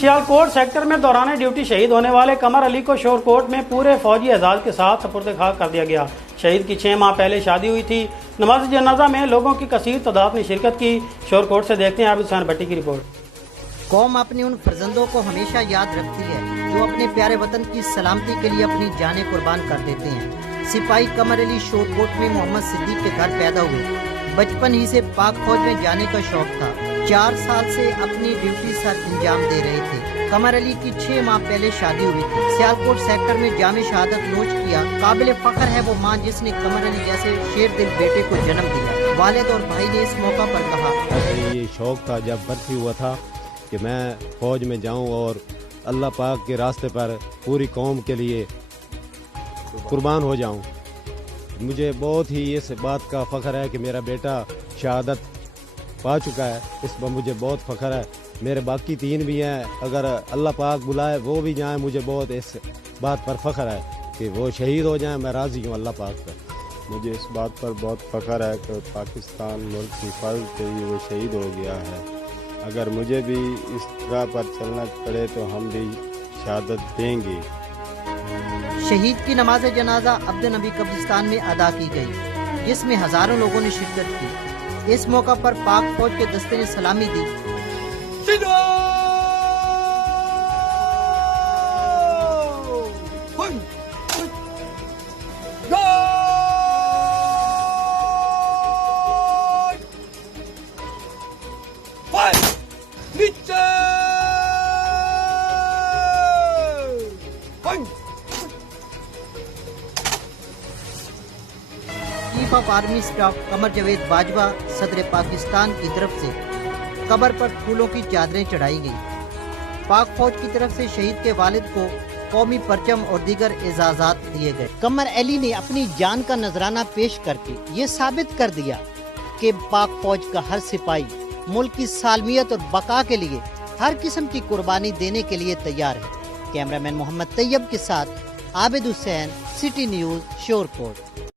Sialkot sector में दौरान duty शहीद होने वाले कमर अली को शोरकोट में पूरे फौजी एजाज के साथ सपुर्द खाक कर दिया गया। शहीद की 6 माह पहले शादी हुई थी। नमाज जनाजा में लोगों की कसीर तादाद ने शिरकत की। शोरकोट से देखते हैं आबिद हुसैन भट्टी की रिपोर्ट। कौम अपने उन फर्जंदों को हमेशा याद रखती है जो अपने प्यारे वतन की सलामती के लिए अपनी जानें कुर्बान कर देते हैं। सिपाही कमर अली शोरकोट में मोहम्मद सिद्दीक के घर पैदा हुए। बचपन ही से पाक फौज में जाने का शौक था। 4 साल से अपनी ड्यूटी सर अंजाम दे रहे थे। कमर अली की 6 माह पहले शादी हुई थी। सियालकोट सेक्टर में जामे शहादत नोश किया। काबिल फख्र है वो माँ जिसने कमर अली जैसे शेर दिल बेटे को जन्म दिया। वालिद और भाई ने इस मौका पर कहा, ये शौक था जब भर्ती हुआ था कि मैं फौज में जाऊं और अल्लाह पाक के रास्ते पर पूरी कौम के लिए कुर्बान हो जाऊं। मुझे बहुत ही इस बात का फ़ख्र है कि मेरा बेटा शहादत पा चुका है। इस पर मुझे बहुत फ़ख्र है। मेरे बाकी 3 भी हैं, अगर अल्लाह पाक बुलाए वो भी जाएं। मुझे बहुत इस बात पर फ़ख्र है कि वो शहीद हो जाएं। मैं राज़ी हूँ अल्लाह पाक पर। मुझे इस बात पर बहुत फ़ख्र है कि पाकिस्तान मुल्क की हिफाजत के लिए वो शहीद हो गया है। अगर मुझे भी इस राह पर चलना पड़े तो हम भी शहादत देंगे। शहीद की नमाज जनाजा अब्द नबी कब्रिस्तान में अदा की गई, जिसमें हजारों लोगों ने शिरकत की। इस मौका पर पाक फौज के दस्ते ने सलामी दी। चीफ ऑफ आर्मी स्टाफ कमर जवेद बाजवा सदर पाकिस्तान की तरफ से कब्र पर फूलों की चादरें चढ़ाई गई। पाक फौज की तरफ से शहीद के वालिद को कौमी परचम और दीगर एजाजात दिए गए। कमर अली ने अपनी जान का नजराना पेश करके ये साबित कर दिया कि पाक फौज का हर सिपाही मुल्क की सालमियत और बका के लिए हर किस्म की कुर्बानी देने के लिए तैयार है। कैमरामैन मोहम्मद तैयब के साथ आबिद हुसैन, सिटी न्यूज़, शोरकोट।